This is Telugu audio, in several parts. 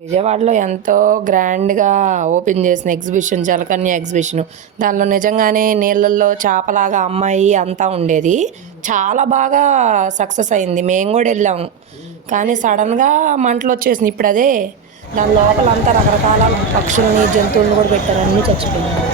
విజయవాడలో ఎంతో గ్రాండ్‌గా ఓపెన్ చేసిన ఎగ్జిబిషన్ 'జలకన్య' ఎగ్జిబిషను. దానిలో నిజంగానే నీళ్ళల్లో చేపలాగా అమ్మాయి అంతా ఉండేది. చాలా బాగా సక్సెస్ అయింది. మేము కూడా వెళ్ళాము. కానీ సడన్‌గా మంటలొచ్చేసినాయి. ఇప్పుడు అదే దాని లోపలంతా రకరకాల పక్షుల్ని, జంతువుల్ని కూడా పెట్టారు. అన్నీ చచ్చిపోయినాయి.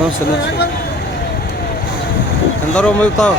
Nossa, andaram meio tal.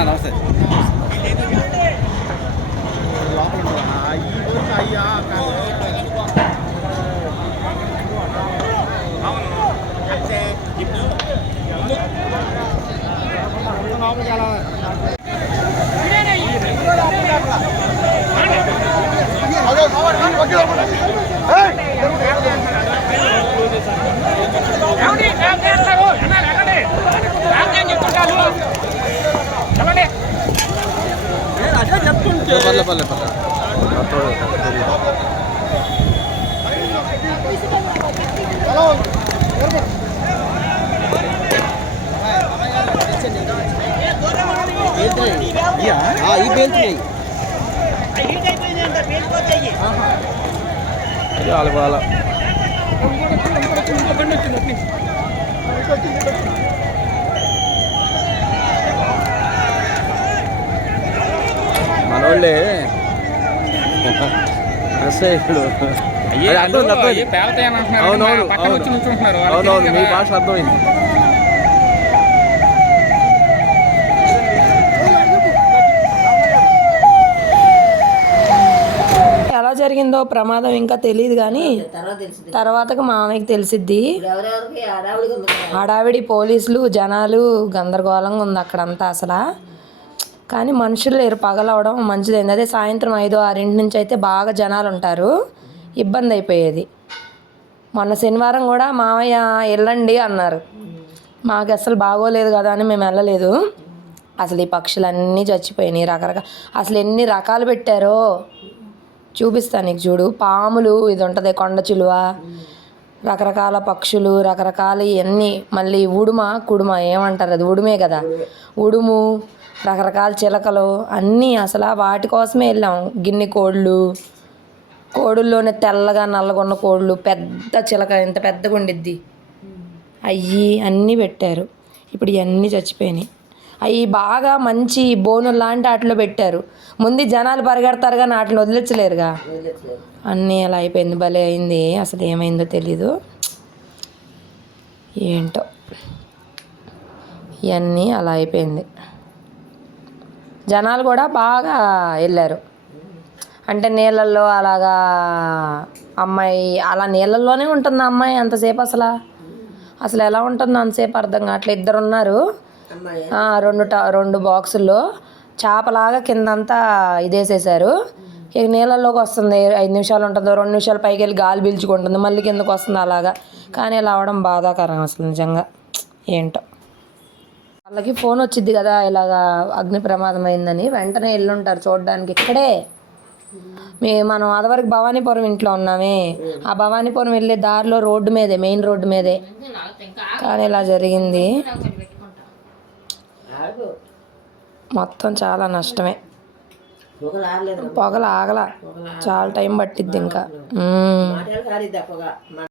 నమస్తే పర్లే పర్లే పర్లే ఈ పేల్చినాయి చాలా బాగా మనోళ్ళే అవునవును అవునవును మీ భాష అర్థమైంది. ఎలా జరిగిందో ప్రమాదం ఇంకా తెలియదు కానీ తర్వాతకు మామయ్యకి తెలిసిద్ది. హడావిడి పోలీసులు జనాలు గందరగోళంగా ఉంది అక్కడంతా అసలు. కానీ మనుషులు లేరు. పగలవడం మంచిదైంది. అదే సాయంత్రం 5-6 నుంచి అయితే బాగా జనాలు ఉంటారు. ఇబ్బంది అయిపోయేది. మొన్న శనివారం కూడా మామయ్య వెళ్ళండి అన్నారు. మాకు అసలు బాగోలేదు కదా అని మేము వెళ్ళలేదు. అసలు ఈ పక్షులన్నీ చచ్చిపోయినాయి. రకరకాల అసలు ఎన్ని రకాలు పెట్టారో చూపిస్తాను నీకు. చూడు, పాములు, ఇది ఉంటుంది కొండ చిలువ, రకరకాల పక్షులు, రకరకాల ఇవన్నీ. మళ్ళీ ఉడుమ కుడుమ ఏమంటారు, అది ఉడుమే కదా, ఉడుము, రకరకాల చిలకలు అన్నీ. అసలు వాటి కోసమే వెళ్ళాం. గిన్నె కోడుల్లోనే తెల్లగా నల్లగొన్న కోళ్ళు, పెద్ద చిలక ఇంత పెద్దగా ఉండిద్ది, అవి అన్నీ పెట్టారు. ఇప్పుడు ఇవన్నీ చచ్చిపోయినాయి. అవి బాగా మంచి బోను లాంటి వాటిలో పెట్టారు. ముందు జనాలు పరిగెడతారు కానీ వాటిని వదిలించలేరుగా. అన్నీ అలా అయిపోయింది. భలే అయింది. అసలు ఏమైందో తెలీదు. ఏంటో ఇవన్నీ అలా అయిపోయింది. జనాలు కూడా బాగా వెళ్ళారు. అంటే నీళ్ళల్లో అలాగా అమ్మాయి అలా నీళ్ళల్లోనే ఉంటుంది. అమ్మాయి అంతసేపు అసలు ఎలా ఉంటుందో అంతసేపు అర్థం కావట్లేదు. 2 ఉన్నారు. 2 బాక్సుల్లో చేపలాగా కిందంతా ఇదేసేసారు. ఇక నీళ్ళల్లోకి వస్తుంది. 5 నిమిషాలు ఉంటుందో, 2 నిమిషాలు పైకి వెళ్ళి గాలి పీల్చుకుంటుంది, మళ్ళీ కిందకు వస్తుంది. అలాగా కానీ ఇలా అవడం బాధాకరం అసలు నిజంగా. ఏంటో వాళ్ళకి ఫోన్ వచ్చింది కదా ఇలాగా అగ్ని ప్రమాదం అయిందని, వెంటనే వెళ్ళుంటారు చూడడానికి. ఇక్కడే మనం అదివరకు భవానీపురం ఇంట్లో ఉన్నామే, ఆ భవానీపురం వెళ్ళే దారిలో రోడ్డు మీదే, మెయిన్ రోడ్డు మీదే. కానీ ఇలా జరిగింది. మొత్తం చాలా నష్టమే. పొగలు ఆగల, చాలా టైం పట్టిద్ది ఇంకా.